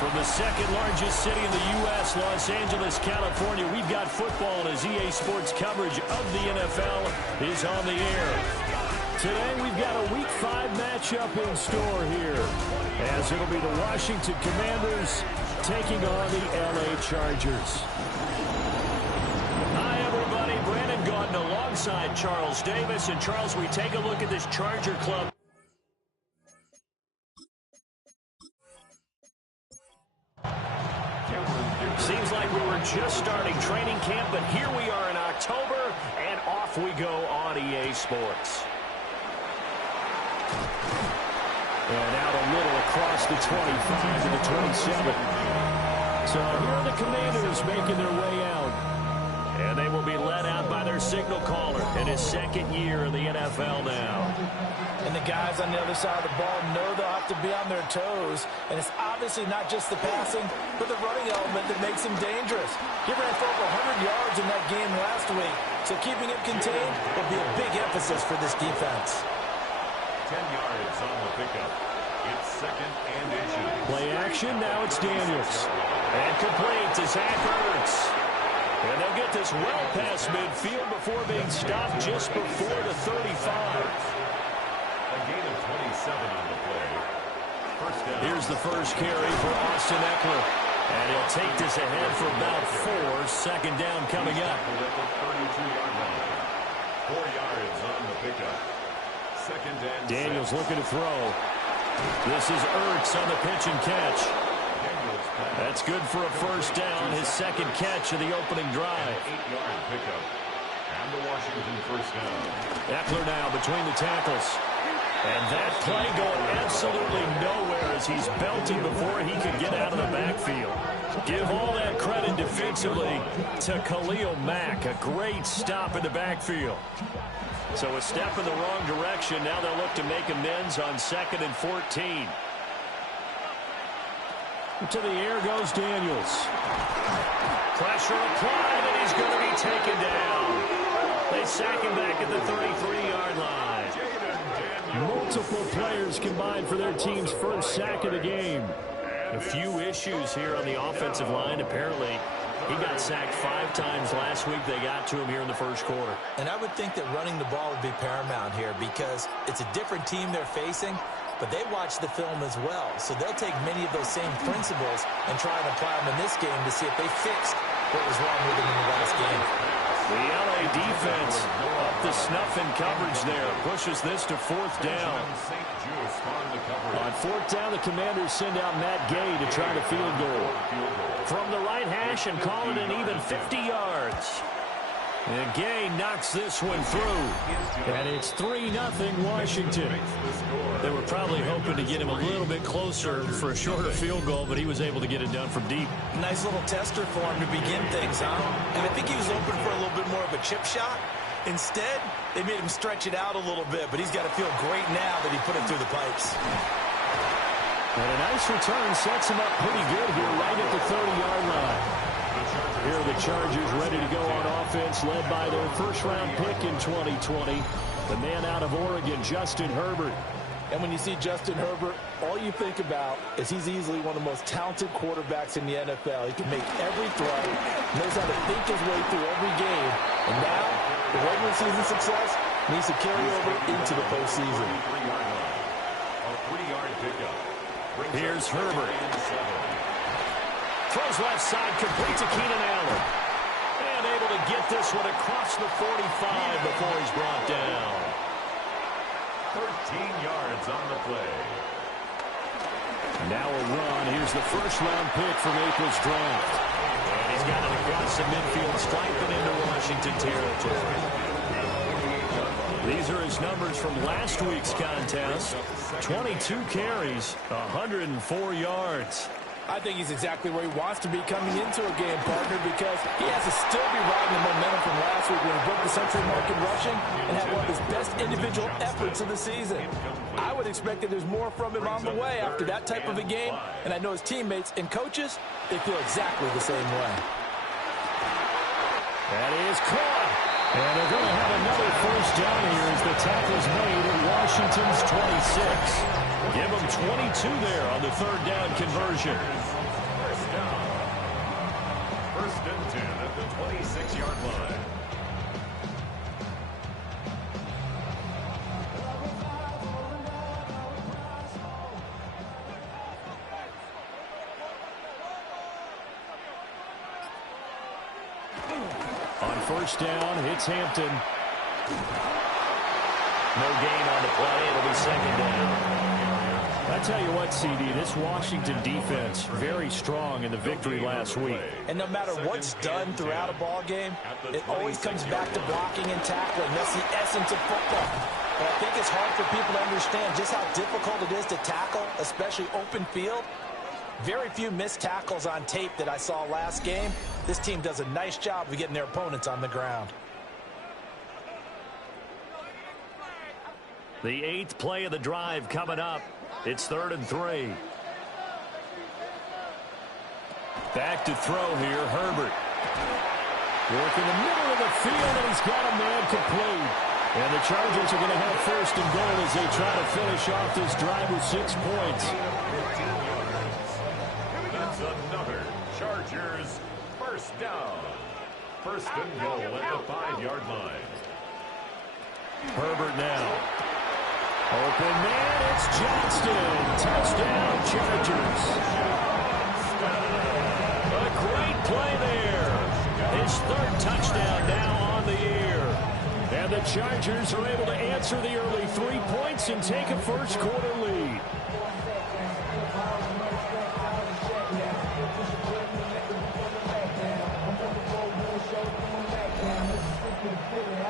From the second largest city in the U.S., Los Angeles, California, we've got football as EA Sports coverage of the NFL is on the air. Today we've got a Week 5 matchup in store here, as it'll be the Washington Commanders taking on the L.A. Chargers. Hi, everybody. Brandon Gaudin alongside Charles Davis. And, Charles, we take a look at this Charger club. Seems like we were just starting training camp, but here we are in October, and off we go on EA Sports. And out a little across the 25 to the 27. So here are the Commanders making their way out. And they will be led out by their signal caller in his second year in the NFL now. And the guys on the other side of the ball know they'll have to be on their toes. And it's obviously not just the passing, but the running element that makes him dangerous. He ran for over 100 yards in that game last week. So keeping him contained will be a big emphasis for this defense. 10 yards on the pickup. It's second and inches. Play action, now it's Daniels. And complete to Zach Ertz. And they'll get this well past midfield before being stopped just before the 35. A gain of 27 on the play. First down. Here's the first carry for Austin Eckler. And he'll take this ahead for about 4. Second down coming up. At the 32-yard line. 4 yards on the pickup. Second and Daniels 6. looking to throw. This is Ertz on the pitch and catch. That's good for a first down, his second catch of the opening drive. 8-yard pickup. And the Washington first down. Eckler now between the tackles. And that play going absolutely nowhere as he's belting before he could get out of the backfield. Give all that credit defensively to Khalil Mack. A great stop in the backfield. So a step in the wrong direction. Now they'll look to make amends on 2nd and 14. To the air goes Daniels. Pressure applied, and he's going to be taken down. They sack him back at the 33-yard line. Multiple players combined for their team's first sack of the game. A few issues here on the offensive line. Apparently, he got sacked 5 times last week. They got to him here in the first quarter. And I would think that running the ball would be paramount here because it's a different team they're facing. But they watch the film as well, so they'll take many of those same principles and try and apply them in this game to see if they fixed what was wrong with them in the last game. The LA defense up to snuff in coverage there. Pushes this to 4th down. On 4th down, the Commanders send out Matt Gay to try the field goal. From the right hash and call it an even 50 yards. And Gay knocks this one through. And it's 3-0 Washington. They were probably hoping to get him a little bit closer for a shorter field goal, but he was able to get it done from deep. Nice little tester for him to begin things, huh? And I think he was open for a little bit more of a chip shot. Instead, they made him stretch it out a little bit, but he's got to feel great now that he put it through the pipes. And a nice return sets him up pretty good here right at the 30-yard line. Here are the Chargers ready to go on offense, led by their first-round pick in 2020, the man out of Oregon, Justin Herbert. And when you see Justin Herbert, all you think about is he's easily one of the most talented quarterbacks in the NFL. He can make every throw, knows how to think his way through every game. And now, the regular season success needs to carry over into the postseason. A 3-yard pickup. Here's Herbert. Throws left side, complete to Keenan Allen. And able to get this one across the 45 before he's brought down. 13 yards on the play. Now a run. Here's the first-round pick from April's draft. And he's got it across the midfield, striping into Washington territory. These are his numbers from last week's contest. 22 carries, 104 yards. I think he's exactly where he wants to be coming into a game, partner, because he has to still be riding the momentum from last week when he broke the century mark in rushing and had one of his best individual efforts of the season. I would expect that there's more from him on the way after that type of a game, and I know his teammates and coaches, they feel exactly the same way. That is caught. And they're going to have another first down here as the tackle's made at Washington's 26. Give them 22 there on the 3rd down conversion. and 10 at the 26-yard line. On first down, it's Hampton. No gain on the play. It'll be second down. I tell you what, CD, this Washington defense, very strong in the victory last week. And no matter what's done throughout a ball game, it always comes back to blocking and tackling. That's the essence of football. But I think it's hard for people to understand just how difficult it is to tackle, especially open field. Very few missed tackles on tape that I saw last game. This team does a nice job of getting their opponents on the ground. The 8th play of the drive coming up. It's 3rd and 3. Back to throw here, Herbert. Working the middle of the field, and he's got a man complete. And the Chargers are going to have 1st and goal as they try to finish off this drive with 6 points. That's another Chargers first down. 1st and goal at the 5-yard line. Herbert now. Open man, it's Johnston. Touchdown, Chargers. A great play there. His 3rd touchdown now on the year. And the Chargers are able to answer the early 3 points and take a first-quarter lead.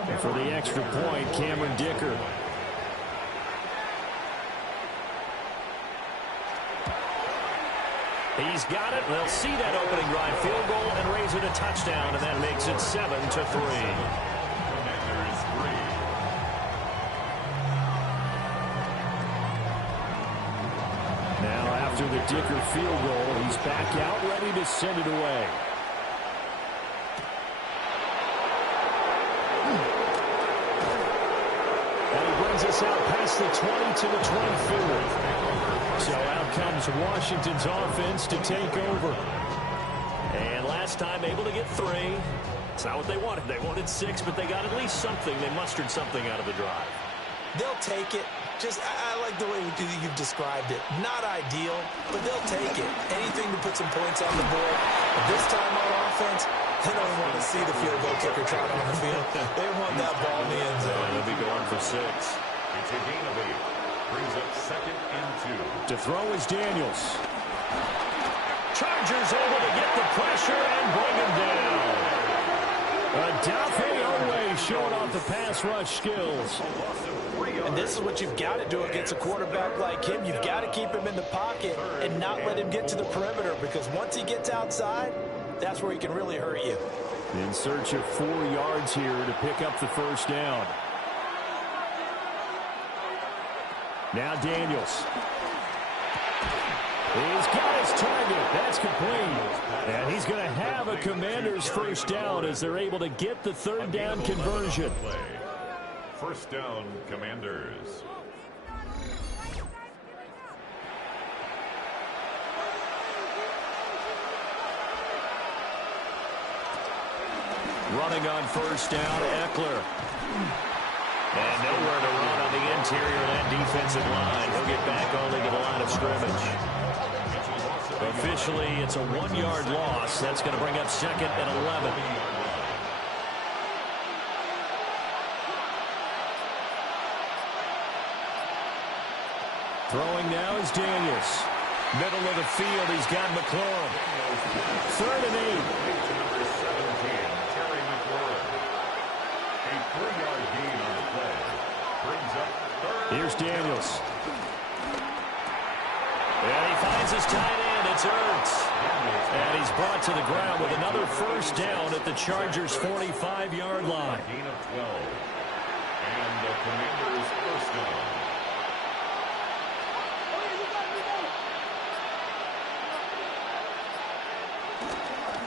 And for the extra point, Cameron Dicker. He's got it. They'll see that opening drive field goal and raise it a touchdown, and that makes it 7-3. Now after the Dicker field goal, he's back out ready to send it away. And he brings us out past the 20 to the 24. So out comes Washington's offense to take over. And last time able to get 3. It's not what they wanted. They wanted 6, but they got at least something. They mustered something out of the drive. They'll take it. I like the way you've described it. Not ideal, but they'll take it. Anything to put some points on the board. But this time on offense, they don't want to see the field goal kicker trot on the field. They want that ball in the end zone. They'll be going for 6. It's a gain of 8. Brings up 2nd and 2. To throw is Daniels. Chargers able to get the pressure and bring him down. Adafe Owe showing off the pass rush skills. And this is what you've got to do against a quarterback like him. You've got to keep him in the pocket and not let him get to the perimeter, because once he gets outside, that's where he can really hurt you. In search of 4 yards here to pick up the 1st down. Now Daniels. He's got his target. That's complete. And he's going to have a Commanders 1st down as they're able to get the 3rd down conversion. 1st down, Commanders. Running on 1st down, Eckler. And nowhere to run on the interior of that defensive line. He'll get back only to the line of scrimmage. Officially, it's a 1-yard loss. That's going to bring up 2nd and 11. Throwing now is Daniels. Middle of the field, he's got McLaurin. 3rd and 8. A 3-yard gain on the play. Brings up 3rd. Here's Daniels. And he finds his tight end. It's Ertz. And he's brought to the ground with another 1st down at the Chargers' 45-yard line. Gain of 12. And the Commanders' 1st down.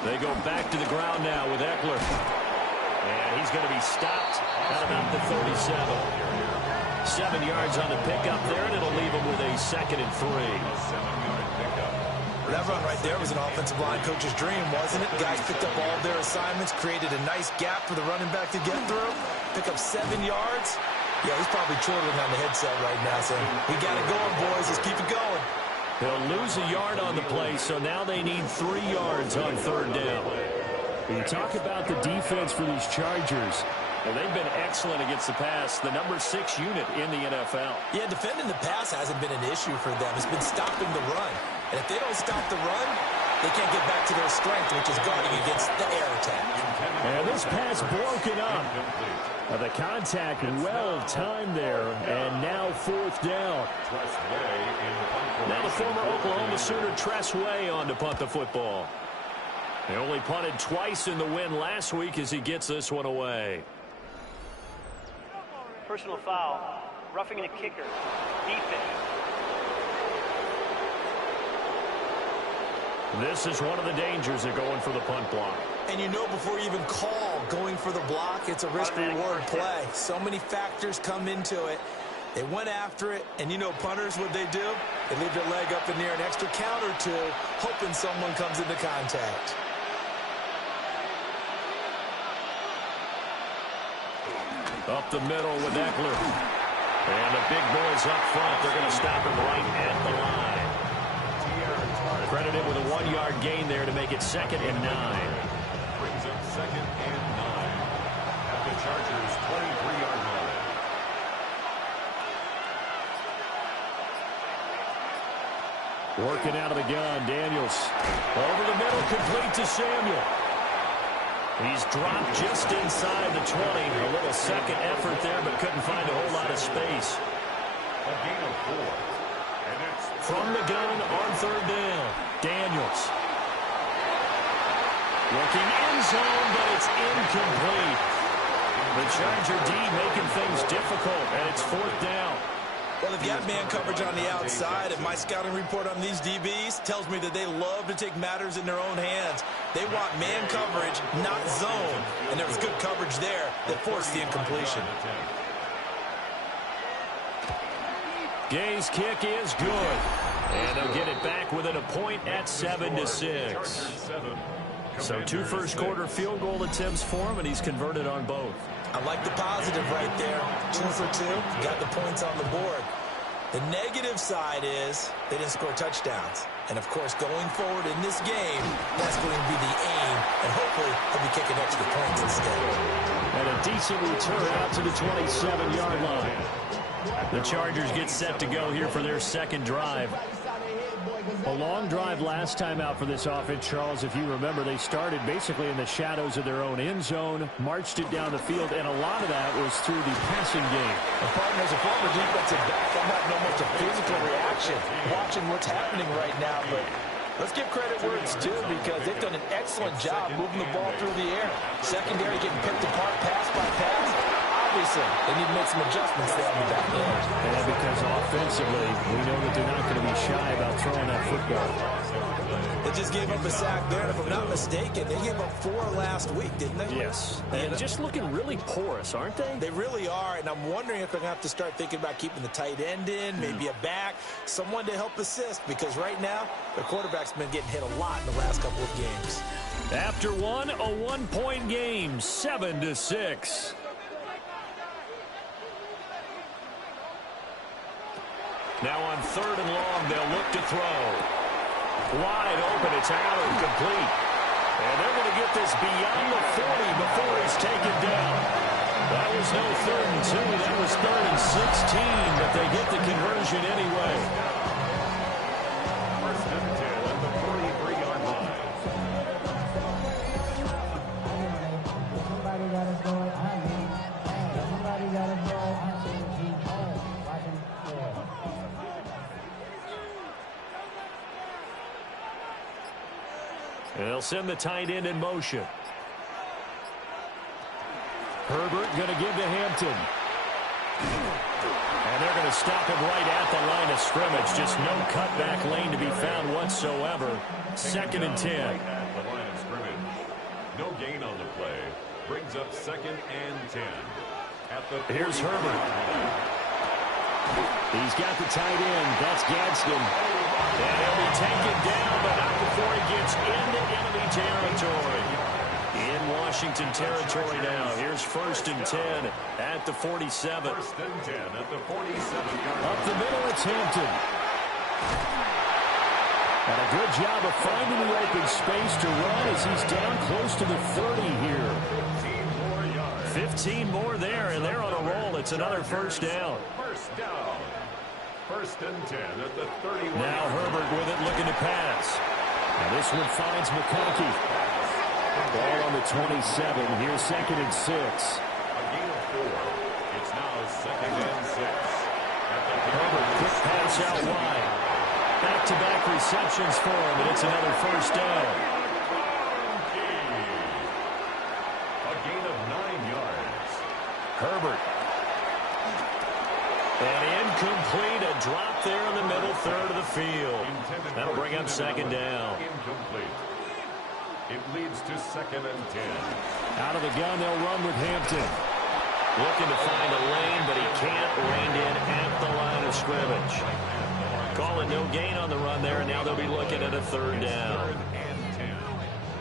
They go back to the ground now with Eckler. And he's going to be stopped at about the 37. 7 yards on the pickup there, and it'll leave him with a 2nd and 3. 7-yard pickup. Well, that run right there was an offensive line coach's dream, wasn't it? Guys picked up all of their assignments, created a nice gap for the running back to get through, pick up 7 yards. Yeah, he's probably chortling on the headset right now saying, we got it going, boys. Let's keep it going. They'll lose a yard on the play, so now they need 3 yards on 3rd down. When you talk about the defense for these Chargers, well, they've been excellent against the pass, the number 6 unit in the NFL. Yeah, defending the pass hasn't been an issue for them. It's been stopping the run. And if they don't stop the run, they can't get back to their strength, which is guarding against the air attack. And this pass broken up. The contact well-timed there, and now 4th down. Now the former Oklahoma Sooner Tress Way on to punt the football. They only punted twice in the win last week as he gets this one away. Personal foul, roughing the kicker, defense. This is one of the dangers of going for the punt block. And you know before you even call going for the block, it's a risk-reward play. So many factors come into it. They went after it, and you know punters, what they do? They leave their leg up in the air an extra count or two, hoping someone comes into contact. Up the middle with Eckler. And the big boys up front, they're going to stop him right at the line. Credited with a 1-yard gain there to make it 2nd and 9. Brings up 2nd and 9 at the Chargers' 23-yard line. Working out of the gun, Daniels. Over the middle, complete to Samuel. He's dropped just inside the 20. A little second effort there, but couldn't find a whole lot of space. A gain of 4. And it's from the gun on 3rd down. Daniels. Looking in zone, but it's incomplete. The Charger D making things difficult, and it's 4th down. Well, if you have man coverage on the outside, and my scouting report on these DBs tells me that they love to take matters in their own hands. They want man coverage, not zone. And there was good coverage there that forced the incompletion. Gay's kick is good. And they'll get it back within a point at 7-6. So 2 first-quarter field goal attempts for him, and he's converted on both. I like the positive right there. 2 for 2. Got the points on the board. The negative side is they didn't score touchdowns. And, of course, going forward in this game, that's going to be the aim. And hopefully he'll be kicking extra points instead. And a decent return out to the 27-yard line. The Chargers get set to go here for their 2nd drive. A long drive last time out for this offense, Charles. If you remember, they started basically in the shadows of their own end zone, marched it down the field, and a lot of that was through the passing game. Partner, as a former defensive back, I'm having almost a physical reaction watching what's happening right now. But let's give credit where it's due, because they've done an excellent job moving the ball through the air. Secondary getting picked apart pass by pass. Obviously, they need to make some adjustments there on the back end. And because offensively, we know that they're not going to be shy about throwing that football. They just gave up a sack there, and if I'm not mistaken, they gave up 4 last week, didn't they? Yes. And just looking really porous, aren't they? They really are, and I'm wondering if they're going to have to start thinking about keeping the tight end in, maybe a back, someone to help assist, because right now, their quarterback's been getting hit a lot in the last couple of games. After one, a 1-point game, 7-6. Now on 3rd and long, they'll look to throw. Wide open, it's out and complete. And they're going to get this beyond the 40 before he's taken down. That was no 3rd and 2, that was 3rd and 16, but they get the conversion anyway. 1st and 10 at the 43-yard line. Somebody got to go. Somebody got to go. They'll send the tight end in motion. Herbert going to give to Hampton. And they're going to stop him right at the line of scrimmage. Just no cutback lane to be found whatsoever. 2nd and 10. At the line of scrimmage. No gain on the play. Brings up 2nd and 10. Here's Herbert. He's got the tight end. That's Gadsden. And he'll be take it down, but not before he gets into enemy territory. In Washington territory now. Here's 1st and 10 at the 47. 1st and 10 at the 47-yard line. Up the middle, it's Hampton. And a good job of finding the open space to run as he's down close to the 30 here. 15 more yards. 15 more there, and they're on a roll. It's another 1st down. 1st down. 1st and 10 at the 31. Now Herbert with it, looking to pass. And this one finds McConkey. Ball on the 27. Here's 2nd and 6. A gain of 4. It's now 2nd and 6. Herbert, quick pass out wide. Back-to-back receptions for him, and it's another 1st down. A gain of 9 yards. Herbert. And incomplete, a drop there in the middle third of the field. That'll bring up 2nd down. Incomplete. It leads to 2nd and 10. Out of the gun, they'll run with Hampton. Looking to find a lane, but he can't. Reined in at the line of scrimmage. Call it no gain on the run there, and now they'll be looking at a 3rd down.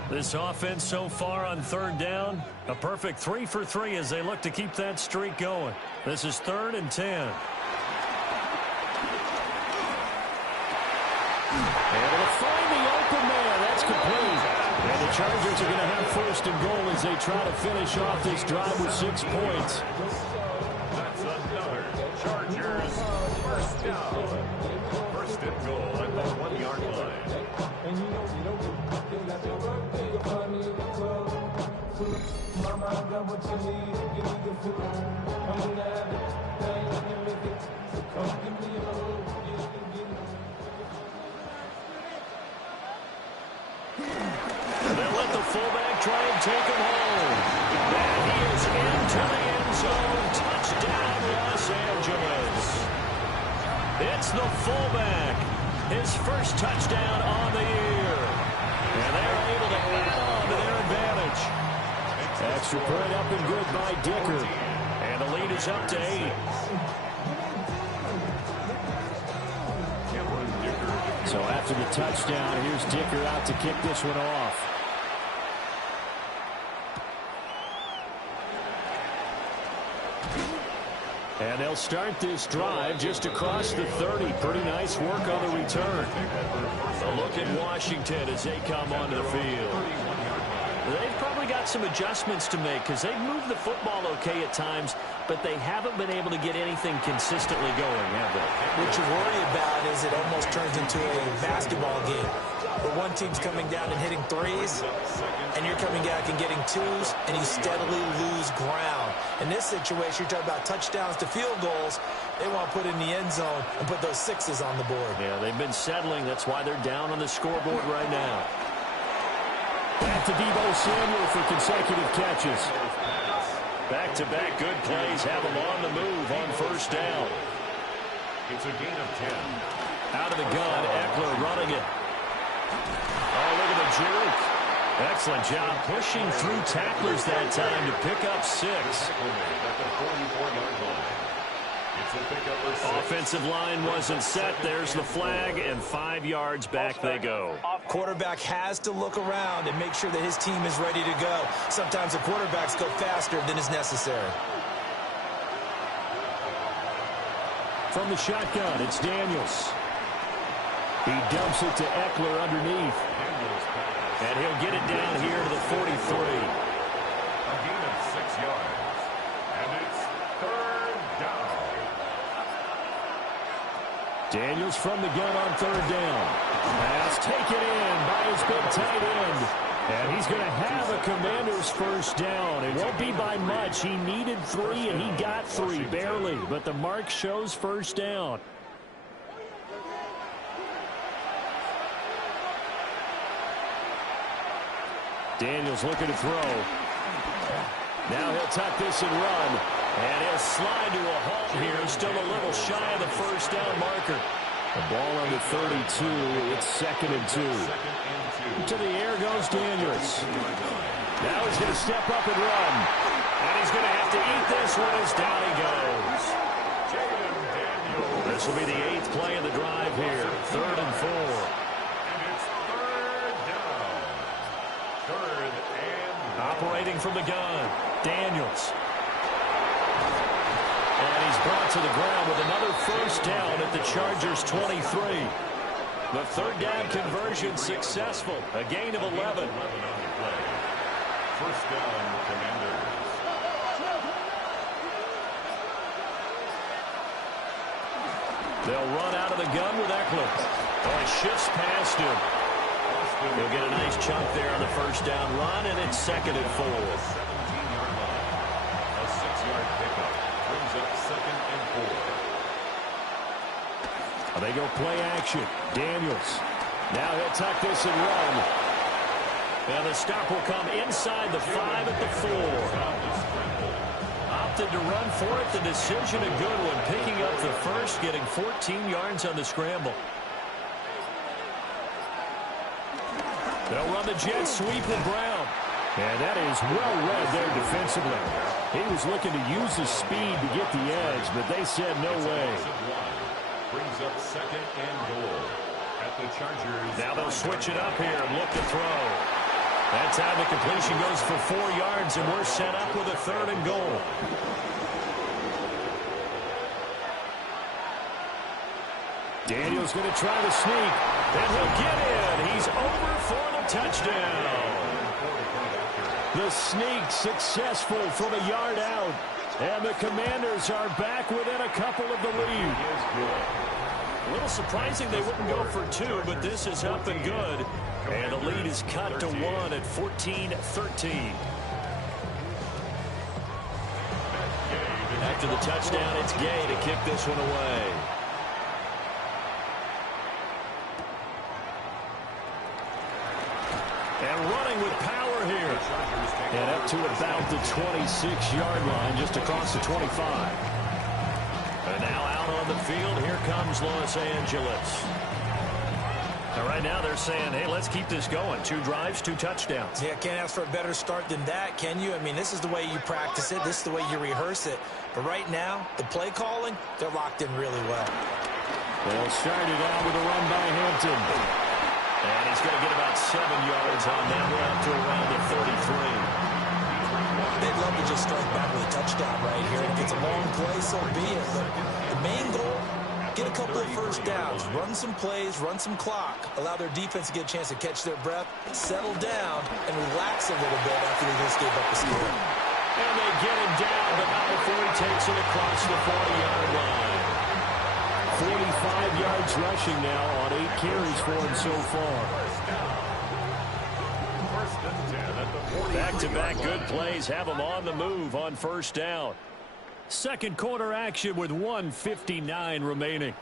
This offense so far on 3rd down, a perfect 3 for 3 as they look to keep that streak going. This is 3rd and 10. Able to find the open man. That's complete. And the Chargers are going to have 1st and goal as they try to finish off this drive with 6 points. That's another Chargers 1st down. 1st and goal at the 1-yard line. They'll let the fullback try and take him home. And he is into the end zone. Touchdown, Los Angeles. It's the fullback. His 1st touchdown on the year. And they're able to add on to their advantage. Extra point up and good by Dicker. And the lead is up to 8. So after the touchdown, here's Dicker out to kick this one off. And they'll start this drive just across the 30. Pretty nice work on the return. A look at Washington as they come onto the field. They've probably got some adjustments to make because they've moved the football okay at times, but they haven't been able to get anything consistently going, have they? What you worry about is it almost turns into a basketball game where one team's coming down and hitting threes, and you're coming back and getting twos, and you steadily lose ground. In this situation, you're talking about touchdowns to field goals. They want to put in the end zone and put those 6s on the board. Yeah, they've been settling. That's why they're down on the scoreboard right now. Back to Deebo Samuel for consecutive catches. Back-to-back good plays have him on the move on 1st down. It's a gain of 10. Out of the gun, Eckler running it. Oh, look at the juke. Excellent job pushing through tacklers that time to pick up 6. At the 44-yard line. It's a pickup for 6. Offensive line wasn't set. There's the flag, and 5 yards back they go. Quarterback has to look around and make sure that his team is ready to go. Sometimes the quarterbacks go faster than is necessary. From the shotgun, it's Daniels. He dumps it to Eckler underneath. And he'll get it down here to the 43. A gain of 6 yards. And it's 3rd down. Daniels from the gun on 3rd down. Pass taken in by his big tight end. And he's going to have a Commander's 1st down. It won't be by much. He needed 3, and he got 3, barely. But the mark shows 1st down. Daniels looking to throw. Now he'll tuck this and run. And he'll slide to a halt here. Still a little shy of the 1st down marker. The ball on the 32. It's 2nd and 2. To the air goes Daniels. Now he's going to step up and run. And he's going to have to eat this one as down he goes. This will be the 8th play of the drive here. 3rd and 4. from the gun. Daniels. And he's brought to the ground with another first down at the Chargers' 23. The third down conversion successful. A gain of 11. First down, Commanders. They'll run out of the gun with Eckler. Oh, it shifts past him. He'll get a nice chunk there on the first down run, and it's 2nd and 4. 17-yard line. A 6-yard pickup brings up 2nd and 4. They go play action. Daniels. Now he'll tuck this and run. And the stop will come inside the 5 at the 4. Opted to run for it. The decision a good one. Picking up the first, getting 14 yards on the scramble. They'll run the jet sweep with Brown. And that is well read there defensively. He was looking to use his speed to get the edge, but they said no way. Brings up 2nd and goal at the Chargers. Now they'll switch it up here and look to throw. That time the completion goes for 4 yards, and we're set up with a 3rd and goal. Daniel's going to try the sneak, and he'll get in. He's over for the touchdown. The sneak successful from a yard out, and the Commanders are back within a couple of the lead. A little surprising they wouldn't go for 2, but this is up and good. And the lead is cut to 1 at 14-13. After the touchdown, it's Gay to kick this one away. And running with power here. And up to about the 26-yard line, just across the 25. And now out on the field, here comes Los Angeles. Now, right now they're saying, hey, let's keep this going. 2 drives, 2 touchdowns. Yeah, can't ask for a better start than that, can you? I mean, this is the way you practice it. This is the way you rehearse it. But right now, the play calling, they're locked in really well. They'll start it out with a run by Hampton. And he's going to get about 7 yards on that one up to around the 33. They'd love to just strike back with a touchdown right here. If it's a long play, so be it. But the main goal, get a couple of first downs, run some plays, run some clock, allow their defense to get a chance to catch their breath, settle down, and relax a little bit after they just gave up the score. And they get him down, but not before he takes it across the 40-yard line. 45 yards rushing now on 8 carries for him so far. Back-to-back good plays have him on the move on first down. Second quarter action with 1:59 remaining.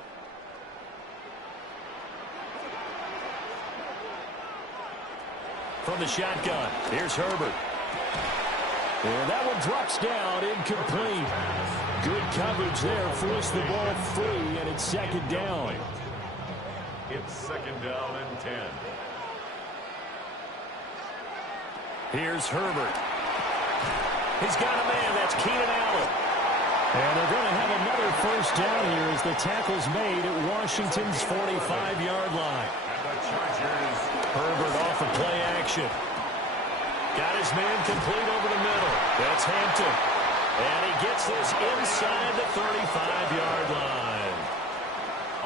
From the shotgun, here's Herbert. And that one drops down, incomplete. Good coverage there, forced the ball free, and it's 2nd down. It's 2nd down and 10. Here's Herbert. He's got a man, that's Keenan Allen. And they're going to have another first down here as the tackle's made at Washington's 45-yard line. And the Chargers. Herbert off of play action. Got his man complete over the middle. That's Hampton. And he gets this inside the 35-yard line.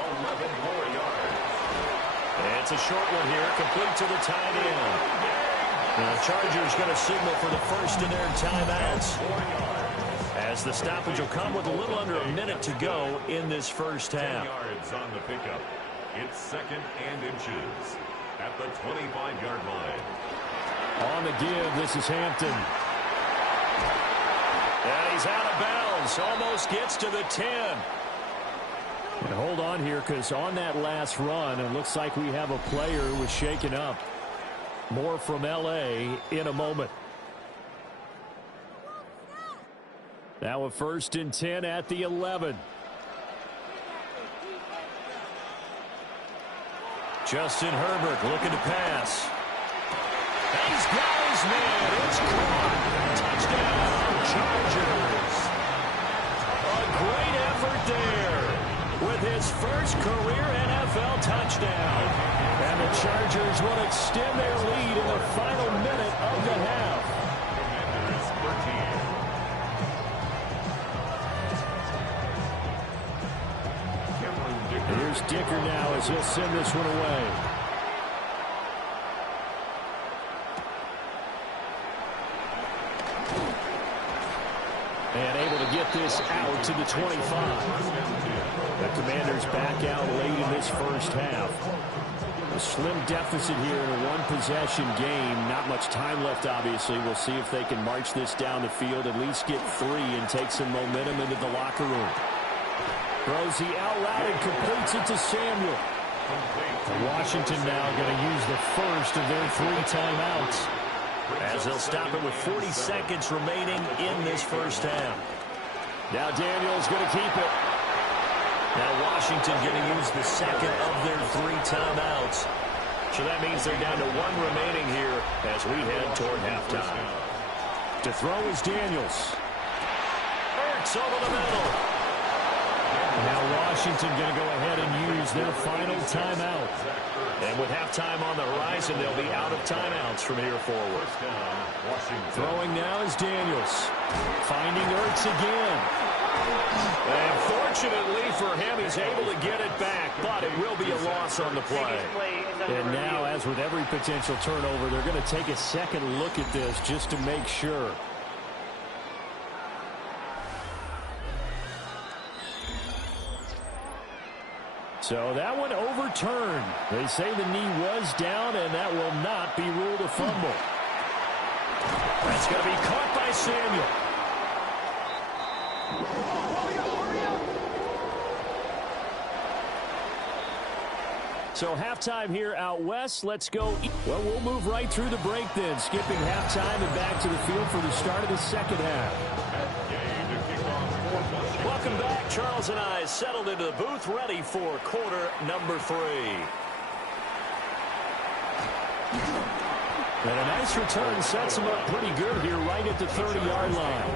11 more yards. And it's a short one here, complete to the tight end. And the Chargers going to signal for the first of their timeouts, as the stoppage will come with a little under a minute to go in this first half. 10 yards on the pickup. It's 2nd and inches at the 25-yard line. On the give, this is Hampton. And he's out of bounds. Almost gets to the 10. And hold on here, because on that last run, it looks like we have a player who was shaken up. More from L.A. in a moment. Now a 1st and 10 at the 11. Justin Herbert looking to pass. He's got his man. It's caught. Touchdown, Chargers. A great effort there with his first career NFL touchdown. And the Chargers will extend their lead in the final minute of the half. Here's Dicker now as he'll send this one away. And able to get this out to the 25. The Commanders back out late in this first half. A slim deficit here in a one-possession game. Not much time left, obviously. We'll see if they can march this down the field, at least get 3 and take some momentum into the locker room. Throws the out route and completes it to Samuel. Washington now going to use the first of their 3 timeouts, as they'll stop it with 40 seconds remaining in this first half. Now Daniel's going to keep it. Now Washington going to use the second of their 3 timeouts. So that means they're down to 1 remaining here as we head toward halftime. To throw is Daniels. Hurts over the middle. Now Washington going to go ahead and use their final timeout. And with halftime on the horizon, they'll be out of timeouts from here forward. Throwing now is Daniels. Finding Ertz again. And fortunately for him, he's able to get it back, but it will be a loss on the play. And now, as with every potential turnover, they're going to take a second look at this just to make sure. So that one overturned. They say the knee was down, and that will not be ruled a fumble. That's going to be caught by Samuel. So halftime here out west. Let's go. Well, we'll move right through the break then, skipping halftime and back to the field for the start of the second half. Welcome back. Charles and I settled into the booth, ready for quarter number 3. And a nice return sets them up pretty good here right at the 30-yard line.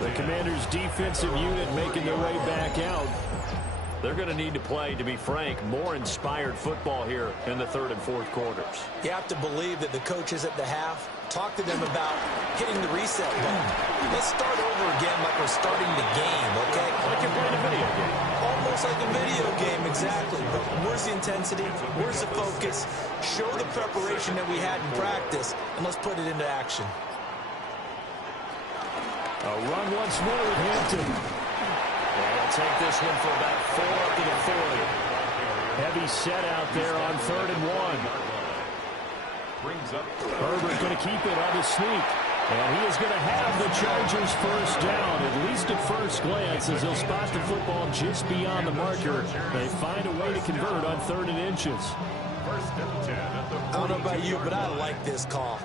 The Commanders' defensive unit making their way back out. They're going to need to play, to be frank, more inspired football here in the third and fourth quarters. You have to believe that the coaches at the half talk to them about hitting the reset button. Let's start over again like we're starting the game, okay? Like you're playing a video game. Almost like a video game, exactly. But where's the intensity? Where's the focus? Show the preparation that we had in practice, and let's put it into action. A run once more with Hampton. And they'll take this one for about 4 up to the 40. Heavy set out there on 3rd and 1. Herbert going to keep it on the sneak. And he is going to have the Chargers first down, at least at first glance, as he'll spot the football just beyond the marker. They find a way to convert on 3rd and inches. I don't know about you, but I like this call.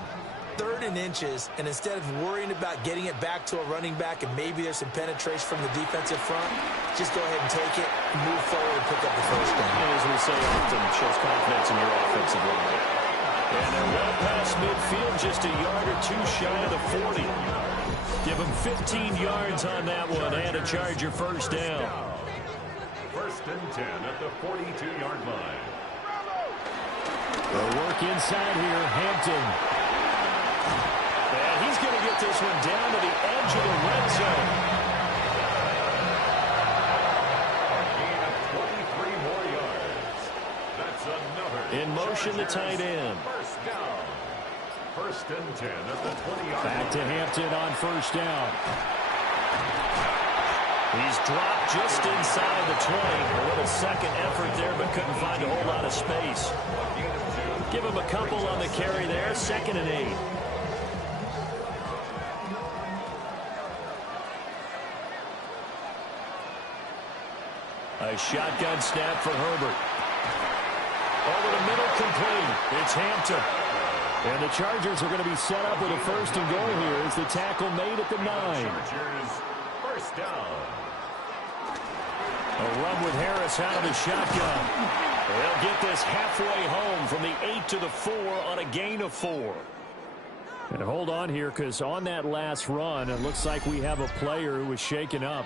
3rd and inches, and instead of worrying about getting it back to a running back and maybe there's some penetration from the defensive front, just go ahead and take it, move forward, and pick up the first down. And as we say often, it shows confidence in your offensive line. And they're well past midfield, just a yard or 2 shy of the 40. Give them 15 yards on that one and a Charger first down. 1st and 10 at the 42-yard line. They'll work inside here, Hampton. And he's going to get this one down to the edge of the red zone. Gain of 23 more yards. That's another. In motion, the tight end. First down. 1st and 10 at the 20-yard line. Back to Hampton on first down. He's dropped just inside the 20. A little second effort there, but couldn't find a whole lot of space. Give him a couple on the carry there. 2nd and 8. A shotgun snap for Herbert. Over the middle, complete. It's Hampton. And the Chargers are going to be set up with a 1st and goal here as the tackle made at the 9. Chargers first down. A run with Harris out of the shotgun. They'll get this halfway home from the 8 to the 4 on a gain of 4. And hold on here, because on that last run, it looks like we have a player who was shaken up.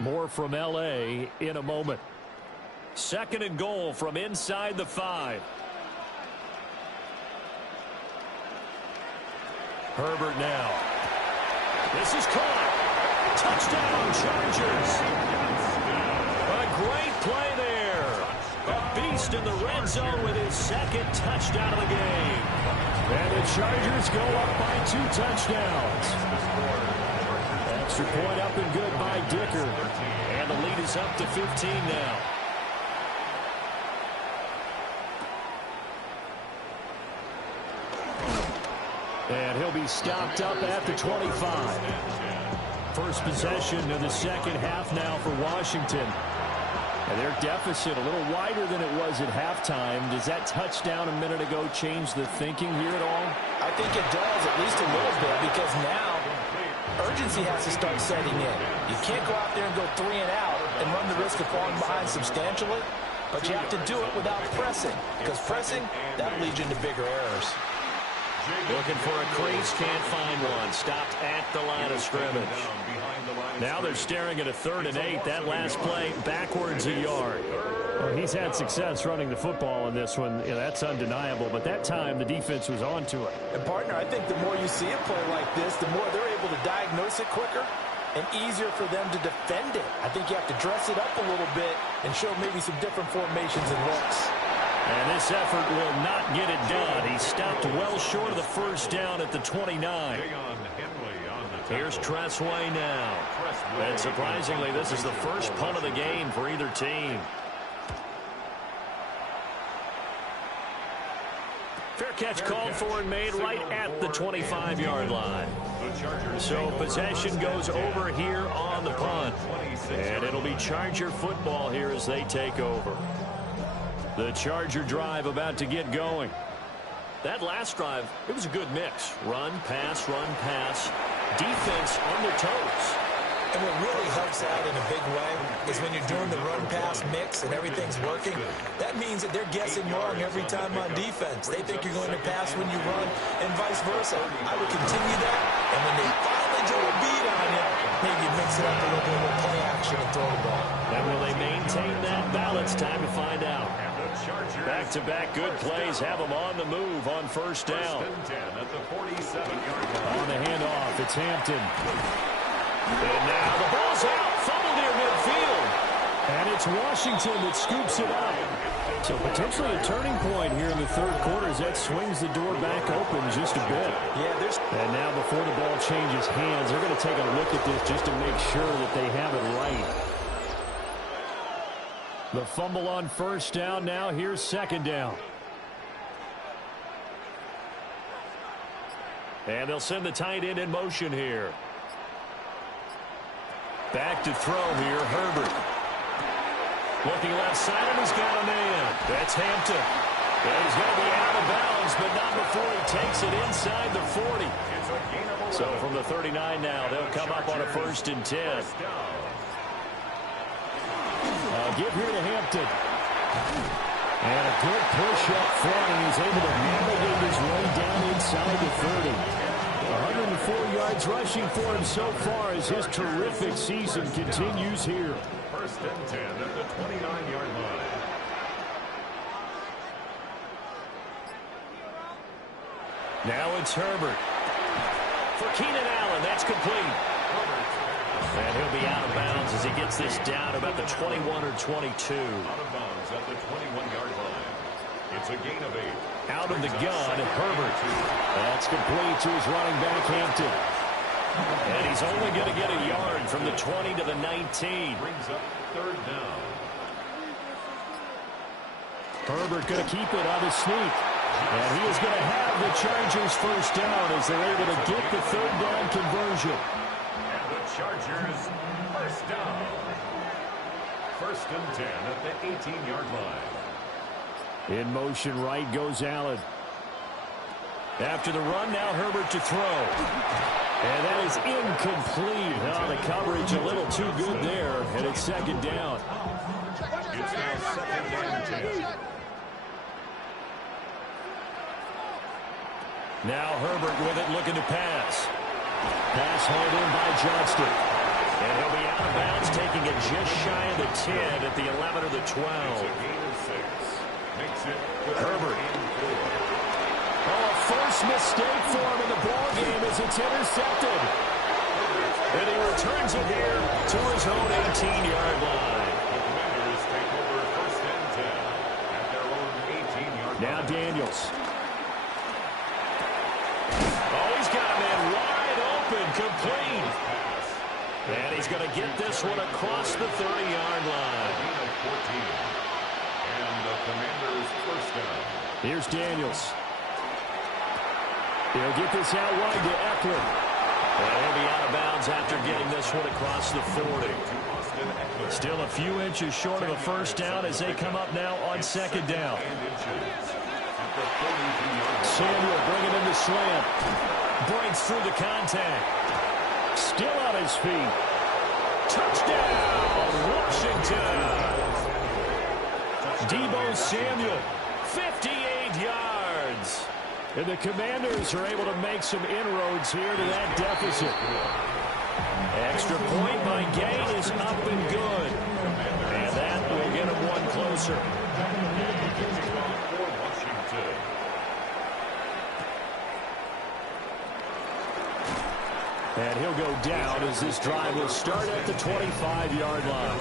More from L.A. in a moment. 2nd and goal from inside the 5. Herbert now. This is caught. Touchdown, Chargers. A great play there. A beast in the red zone with his second touchdown of the game. And the Chargers go up by 2 touchdowns. Extra point up and good by Dicker. And the lead is up to 15 now. And he'll be stopped up at the 25. First possession of the second half now for Washington. And their deficit a little wider than it was at halftime. Does that touchdown a minute ago change the thinking here at all? I think it does, at least a little bit, because now urgency has to start setting in. You can't go out there and go 3 and out and run the risk of falling behind substantially, but you have to do it without pressing, because pressing, that'll lead you into bigger errors. Looking for a crease, can't find one. Stopped at the line of scrimmage. Now they're staring at a 3rd and 8. That last play, backwards a yard. Well, he's had success running the football in this one. Yeah, that's undeniable. But that time, the defense was on to it. And, partner, I think the more you see a play like this, the more they're able to diagnose it quicker and easier for them to defend it. I think you have to dress it up a little bit and show maybe some different formations and looks. And this effort will not get it done. He stopped well short of the first down at the 29. Here's Tressway now. And surprisingly, this is the first punt of the game for either team. Fair catch called for and made right at the 25-yard line. So possession goes over here on the punt. And it'll be Charger football here as they take over. The Charger drive about to get going. That last drive, it was a good mix. Run, pass, defense on their toes. And what really helps out in a big way is when you're doing the run-pass mix and everything's working, that means that they're guessing wrong every time on defense. They think you're going to pass when you run and vice versa. I would continue that, and when they finally do a beat on you, maybe you mix it up a little bit with play action and throw the ball. And will they maintain that? Well, it's time to find out. Back-to-back good plays have them on the move on first down. On the handoff, it's Hampton. And now the ball's out, fumbled near midfield. And it's Washington that scoops it up. So potentially a turning point here in the third quarter as that swings the door back open just a bit. And now before the ball changes hands, they're going to take a look at this just to make sure that they have it right. The fumble on first down. Now here's second down. And they'll send the tight end in motion here. Back to throw here, Herbert. Looking left side, and he's got a man. That's Hampton. And he's going to be out of bounds, but not before he takes it inside the 40. So from the 39 now, they'll come up on a 1st and 10. Give here to Hampton. And a good push up front, and he's able to navigate his way down inside the 30. 104 yards rushing for him so far as his terrific season continues here. 1st and 10 at the 29-yard line. Now it's Herbert. For Keenan Allen, that's complete. And he'll be out of bounds as he gets this down about the 21 or 22. Out of bounds at the 21-yard line. It's a gain of 8. Out of the gun, Herbert. That's complete to his running back, Hampton. And he's only going to get a yard from the 20 to the 19. Brings up 3rd down. Herbert going to keep it on his sneak. And he is going to have the Chargers first down as they're able to get the 3rd down conversion. Chargers, first down. 1st and 10 at the 18-yard line. In motion right goes Allen. After the run, now Herbert to throw. And that is incomplete. Oh, the coverage a little too good there. And it's 2nd down. It's now 2nd and 10. Now Herbert with it, looking to pass. Pass hauled in by Johnston. And he'll be out of bounds, taking it just shy of the 10 at the 11 or the 12. Herbert. Oh, a first mistake for him in the ball game as it's intercepted. And he returns it here to his own 18-yard line. The Commanders take over first and 10 at their own 18-yard line. Now Daniels. Oh, he's got a man wide open, complete. And he's going to get this one across the 30-yard line. And the Commanders first down. Here's Daniels. He'll get this out wide to Eckler. And he'll be out of bounds after getting this one across the 40. Still a few inches short of a first down as they come up now on second down. Samuel bringing in the slant. Breaks through the contact. Still on his feet. Touchdown, Washington. Deebo Samuel, 58 yards. And the Commanders are able to make some inroads here to that deficit. Extra point by Gay is up and good. And that will get him one closer. And he'll go down as this drive will start at the 25-yard line.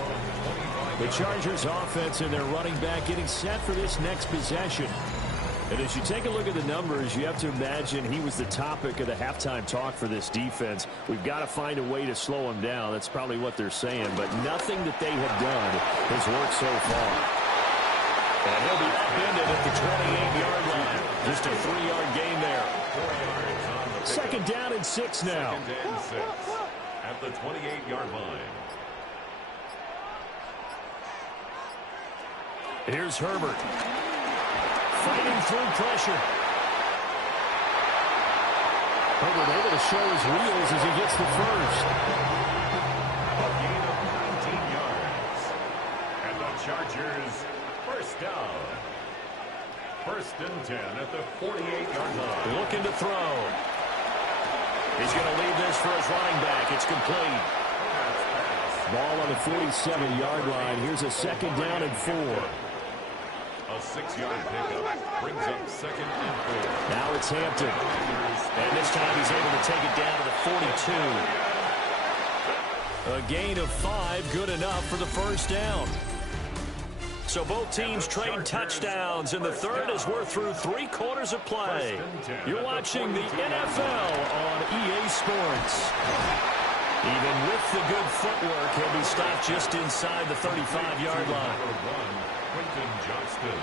The Chargers offense and their running back getting set for this next possession. And as you take a look at the numbers, you have to imagine he was the topic of the halftime talk for this defense. We've got to find a way to slow him down. That's probably what they're saying. But nothing that they have done has worked so far. And he'll be upended at the 28-yard line. Just a 3-yard gain there. Second down and 6 now. Second and 6 at the 28-yard line. Here's Herbert. Fighting through pressure. Herbert able to show his wheels as he gets the first. A gain of 19 yards. And the Chargers first down. First and 10 at the 48-yard line. Looking to throw. He's going to leave this for his running back. It's complete. Ball on the 47-yard line. Here's a second down and 4. A 6-yard pickup brings up second and 4. Now it's Hampton. And this time he's able to take it down to the 42. A gain of 5, good enough for the first down. So both teams trade touchdowns in the third as we're through 3 quarters of play. You're watching the NFL on EA Sports. Even with the good footwork, he'll be stopped just inside the 35-yard line. Quentin Johnston.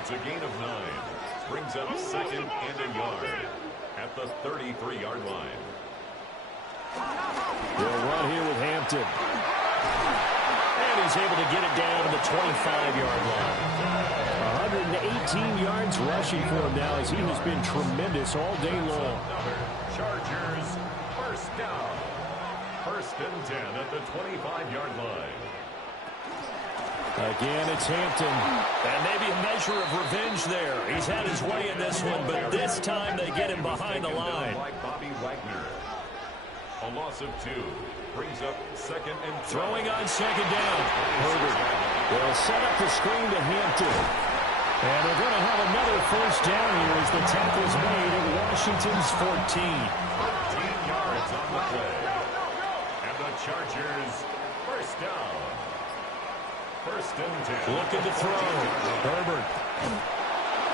It's a gain of 9. Brings up second and a yard at the 33-yard line. They'll run here with Hampton. And he's able to get it down to the 25-yard line. 118 yards rushing for him now as he has been tremendous all day long. Chargers first down. First and 10 at the 25-yard line. Again, it's Hampton. And maybe a measure of revenge there. He's had his way in this one, but this time they get him behind the line. Like Bobby Wagner. A loss of 2. Brings up second and 12. Throwing on second down. Herbert will set up the screen to Hampton. And they're going to have another first down here as the tackle's made at Washington's 14. 13 yards on the play. And the Chargers first down. First and 10. Looking to throw. Herbert.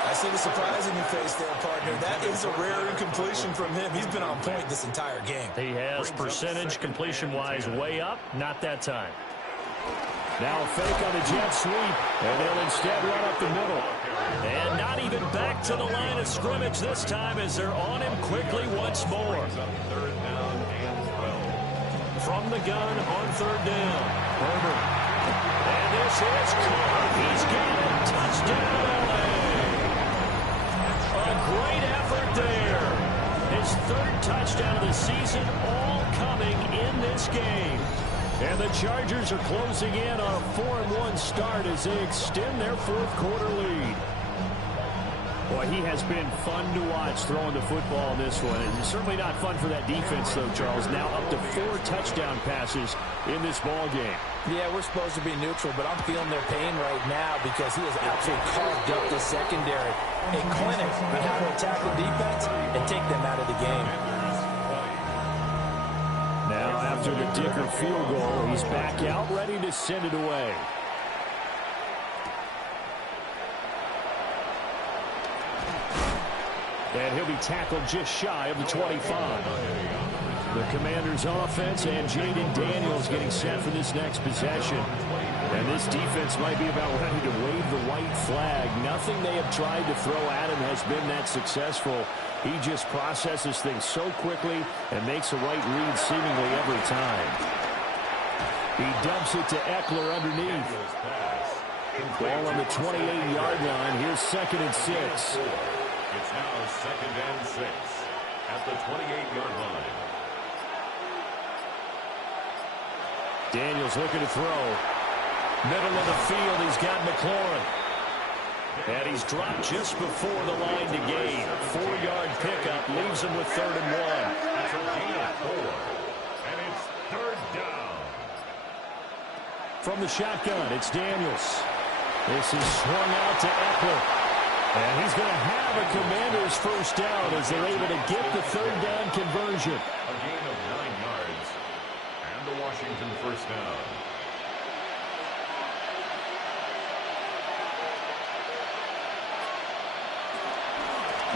I see the surprise in your face there, partner. That is a rare incompletion from him. He's been on point this entire game. He has percentage completion-wise way up. Not that time. Now a fake on the jet sweep. And they'll instead run up the middle. And not even back to the line of scrimmage this time as they're on him quickly once more. Third down and 12. From the gun on third down. Herbert. And this is caught. He's got it. Touchdown, LA. A great effort there. His third touchdown of the season, all coming in this game. And the Chargers are closing in on a 4-1 start as they extend their fourth-quarter lead. Boy, he has been fun to watch throwing the football in this one. It's certainly not fun for that defense, though, Charles. Now up to 4 touchdown passes in this ball game. Yeah, we're supposed to be neutral, but I'm feeling their pain right now because he has absolutely carved up the secondary. A clinic on how to attack the defense and take them out of the game. Now after the Dicker field goal, he's back out ready to send it away. And he'll be tackled just shy of the 25. The Commanders' offense and Jaden Daniels getting set for this next possession. And this defense might be about ready to wave the white flag. Nothing they have tried to throw at him has been that successful. He just processes things so quickly and makes the right read seemingly every time. He dumps it to Eckler underneath. Ball on the 28-yard line. Here's 2nd and 6. It's now 2nd and 6 at the 28-yard line. Daniels looking to throw. Middle of the field, he's got McLaurin. And he's dropped just before the line to gain. 4-yard pickup leaves him with 3rd and 1. That's a gain of 4. And it's 3rd down. From the shotgun, it's Daniels. This is swung out to Eckler. And he's going to have a Commander's first down as they're able to get the 3rd down conversion. A gain of 9 yards. And the Washington first down.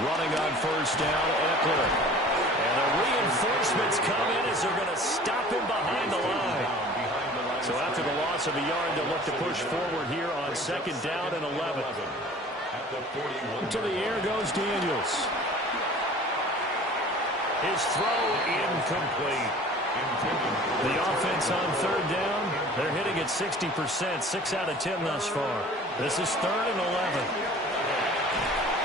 Running on first down, Eckler. And the reinforcements come in as they're going to stop him behind the line. So after the loss of a yard, they'll look to push forward here on 2nd down and 11. To the air goes Daniels. His throw incomplete. The offense on 3rd down, they're hitting at 60%, 6 out of 10 thus far. This is 3rd and 11.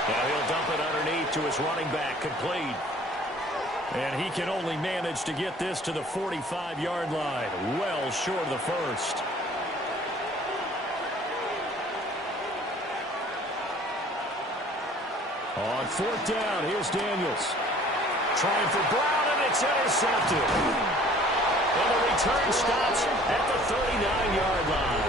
Now he'll dump it underneath to his running back, complete. And he can only manage to get this to the 45-yard line, well short of the first. On 4th down, here's Daniels. Trying for Brown, and it's intercepted. And the return stops at the 39-yard line.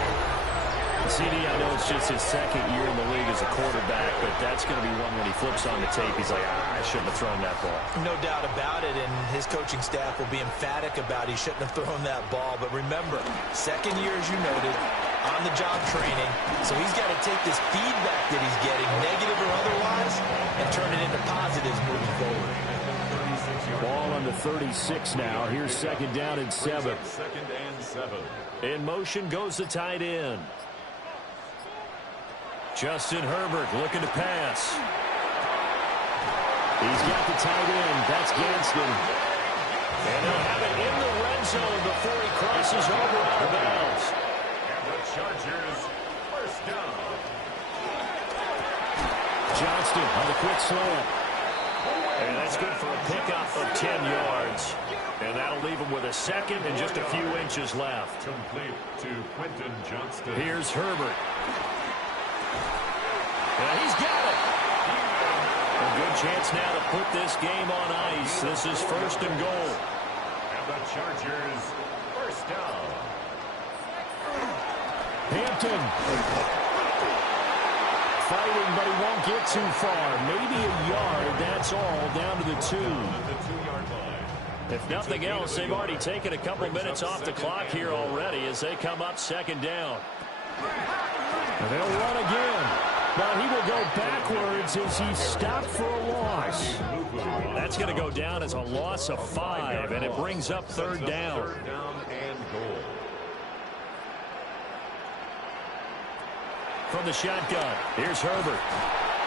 CD, I know it's just his 2nd year in the league as a quarterback, but that's going to be one when he flips on the tape. He's like, I shouldn't have thrown that ball. No doubt about it, and his coaching staff will be emphatic about he shouldn't have thrown that ball. But remember, 2nd year, as you noted, on-the-job training. So he's got to take this feedback that he's getting, negative or otherwise, and turn it into positives moving forward. Ball on the 36 now. Here's 2nd down and 7. 2nd and 7. In motion goes the tight end. Justin Herbert looking to pass. He's got the tight end. That's Gadsden. And they'll have it in the red zone before he crosses over out of bounds. And the Chargers first down. Johnston on the quick slant. And that's good for a pickup of 10 yards. And that'll leave him with a 2nd and just a few inches left. Complete to Quentin Johnston. Here's Herbert. And he's got it. A good chance now to put this game on ice. This is 1st and goal. And the Chargers first down. Hampton. Fighting, but he won't get too far. Maybe a yard, that's all, down to the 2. At the 2-yard line. If nothing else, they've already taken a couple minutes off the clock here already as they come up 2nd down. And they'll run again. But he will go backwards as he's stopped for a loss. That's going to go down as a loss of 5, and it brings up 3rd down. 3rd down and goal. From the shotgun, here's Herbert.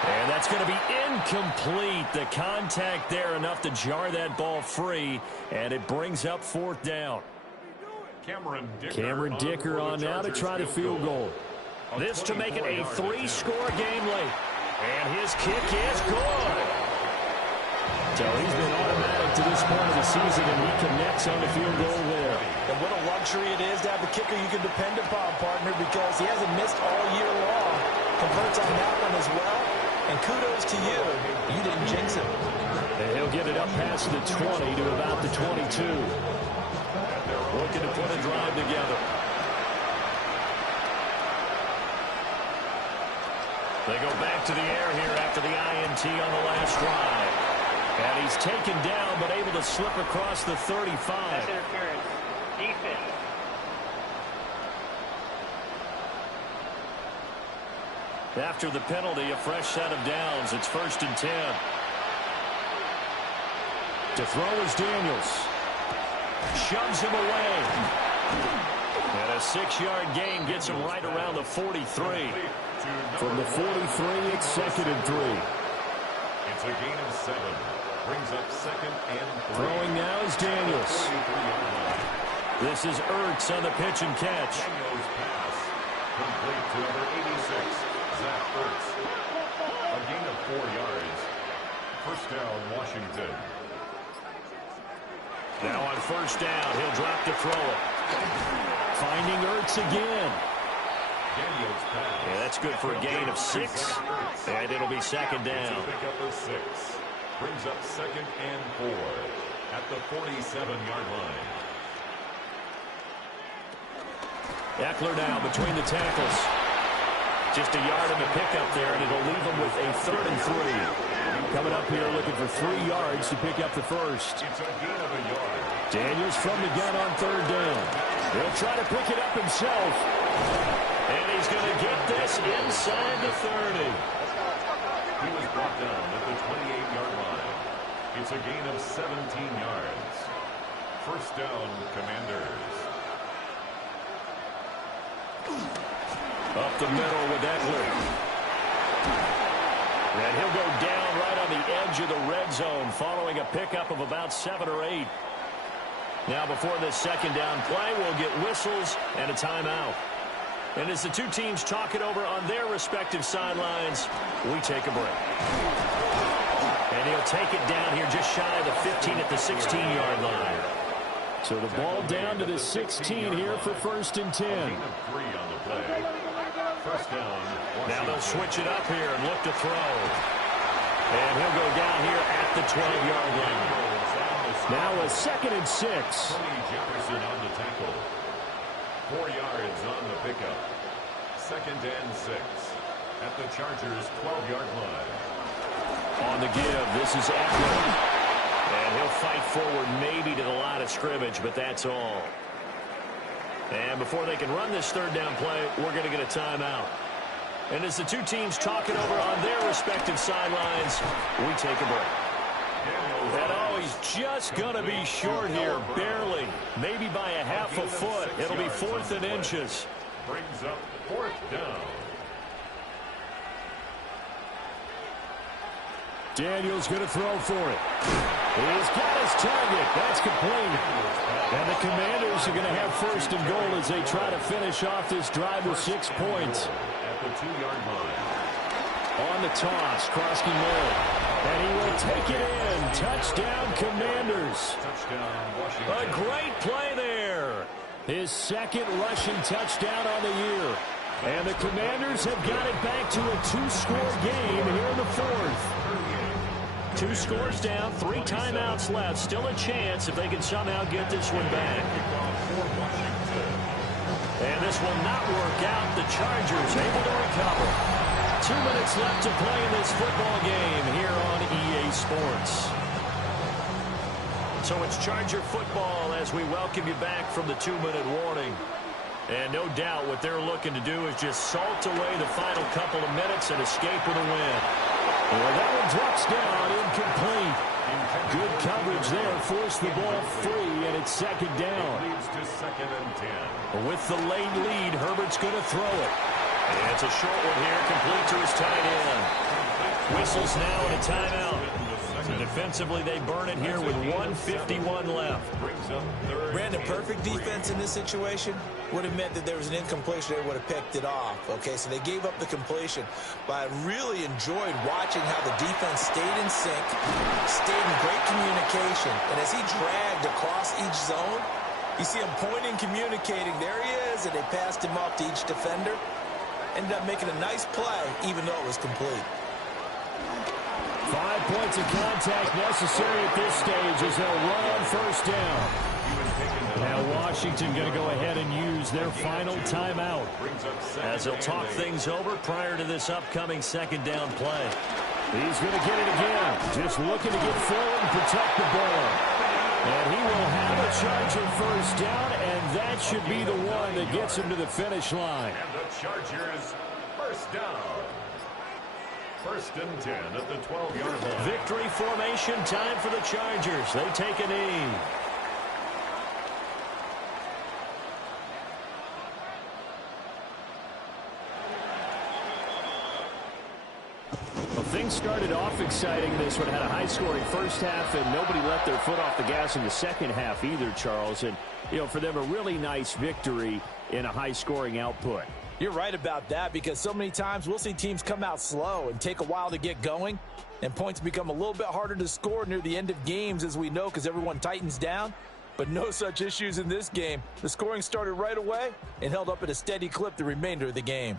And that's going to be incomplete. The contact there enough to jar that ball free, and it brings up 4th down. Cameron Dicker on now to try the field goal. This to make it a 3-score game late. And his kick is good. So he's been automatic to this point of the season, and he connects on the field goal there. And what a luxury it is to have a kicker you can depend upon, partner, because he hasn't missed all year long. Converts on that one as well. And kudos to you. You didn't jinx him. And he'll get it up past the 20 to about the 22. Looking to put a drive together. They go back to the air here after the INT on the last drive. And he's taken down, but able to slip across the 35. That's interference. Defense. After the penalty, a fresh set of downs. It's 1st and 10. To throw is Daniels. Shoves him away. And a 6-yard gain gets him right around the 43. From the 43, it's 2nd and 3. It's a gain of 7. Brings up 2nd and 3. Throwing now is Daniels. This is Ertz on the pitch and catch. Daniels pass. Complete to number 86, Zach Ertz. A gain of 4 yards. First down, Washington. Now on 1st down, he'll drop to throw it. Finding Ertz again. Daniels pass. Yeah, that's good for a gain of 6. And it'll be 2nd down. Pick up a 6. Brings up 2nd and 4 at the 47-yard line. Eckler now between the tackles. Just a yard in the pickup there, and it'll leave him with a 3rd and 3. Coming up here looking for 3 yards to pick up the first. It's a gain of a yard. Daniels from the gun on 3rd down. He'll try to pick it up himself. And he's going to get this inside the 30. He was brought down at the 28-yard line. It's a gain of 17 yards. First down, Commanders. Up the middle with Eckler. And he'll go down right on the edge of the red zone following a pickup of about 7 or 8. Now before this 2nd down play, we'll get whistles and a timeout. And as the two teams talk it over on their respective sidelines, we take a break. And he'll take it down here just shy of the 15 at the 16-yard line. So the ball down to the 16 here for 1st and 10. Gain of 3 on the play. First down, Washington. Now they'll switch it up here and look to throw. And he'll go down here at the 12-yard line. Now a 2nd and 6. Tony Jefferson on the tackle. 4 yards on the pickup. 2nd and 6 at the Chargers' 12-yard line. On the give, this is Eckler. And he'll fight forward maybe to the line of scrimmage, but that's all. And before they can run this 3rd down play, we're going to get a timeout. And as the two teams talk it over on their respective sidelines, we take a break. And oh, he's just going to be short here, barely. Maybe by a half a foot. It'll be 4th and inches. Brings up 4th down. Daniels going to throw for it. He's got his target. That's complete. And the Commanders are going to have 1st and goal as they try to finish off this drive with 6 points. At the 2-yard line. On the toss, Krosky Moore. And he will take it in. Touchdown, Commanders. Touchdown, Washington. A great play there. His 2nd rushing touchdown on the year. And the Commanders have got it back to a 2-score game here in the 4th. 2 scores down, 3 timeouts left. Still a chance if they can somehow get this one back. And this will not work out. The Chargers able to recover. 2 minutes left to play in this football game here on EA Sports. So it's Charger football as we welcome you back from the 2-minute warning. And no doubt what they're looking to do is just salt away the final couple of minutes and escape with a win. Well, that one drops down, incomplete. Good coverage there, forced the ball free, and it's 2nd down. Leads to 2nd and 10. With the late lead, Herbert's going to throw it. And it's a short one here, complete to his tight end. Whistles now and a timeout. So defensively, they burn it here with 1:51 left. Brandon, perfect defense in this situation would have meant that there was an incompletion. They would have picked it off. Okay, so they gave up the completion. But I really enjoyed watching how the defense stayed in sync, stayed in great communication. And as he dragged across each zone, you see him pointing, communicating. There he is, and they passed him off to each defender. Ended up making a nice play, even though it was complete. 5 points of contact necessary at this stage as they'll run on 1st down. Now Washington going to go ahead and use their final timeout as they'll talk things over prior to this upcoming 2nd down play. He's going to get it again. Just looking to get forward and protect the ball. And he will have a Charger first down, and that should be the one that gets him to the finish line. And the Chargers first down. 1st and 10 at the 12-yard line. Victory formation time for the Chargers. They take a knee. Well, things started off exciting. This one had a high-scoring first half, and nobody let their foot off the gas in the second half either, Charles. And, you know, for them, a really nice victory in a high-scoring output. You're right about that, because so many times we'll see teams come out slow and take a while to get going, and points become a little bit harder to score near the end of games, as we know, because everyone tightens down. But no such issues in this game. The scoring started right away and held up at a steady clip the remainder of the game.